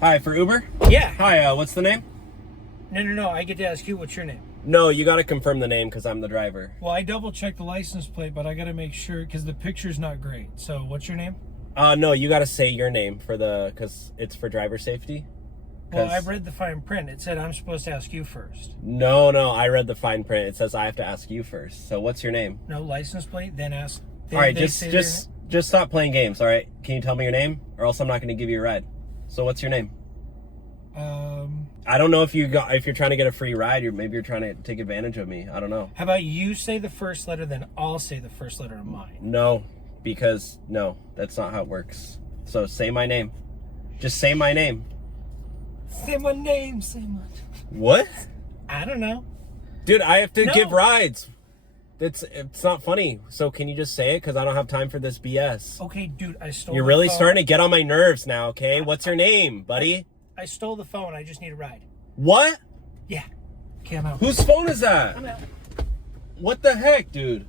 Hi, for Uber? Yeah. Hi, what's the name? No. I get to ask you, what's your name? No, you gotta confirm the name because I'm the driver. Well, I double-checked the license plate, but I got to make sure because the picture's not great. So, what's your name? No, you gotta say your name because it's for driver safety. Well, I read the fine print. It said I'm supposed to ask you first. No, I read the fine print. It says I have to ask you first. So what's your name? No license plate, then ask. All right, just stop playing games, all right? Can you tell me your name or else I'm not going to give you a ride. So what's your name? I don't know if you're trying to get a free ride or maybe you're trying to take advantage of me. I don't know. How about you say the first letter, then I'll say the first letter of mine? No, because no, that's not how it works. So say my name. Just say my name. Say my name, What? I don't know. Dude, I have to give rides. It's not funny. So can you just say it? Because I don't have time for this BS. Okay, dude, I stole You're the really phone. starting to get on my nerves now, okay? What's your name, buddy? I stole the phone. I just need a ride. What? Yeah. Okay, I'm out. Whose phone is that? I'm out. What the heck, dude?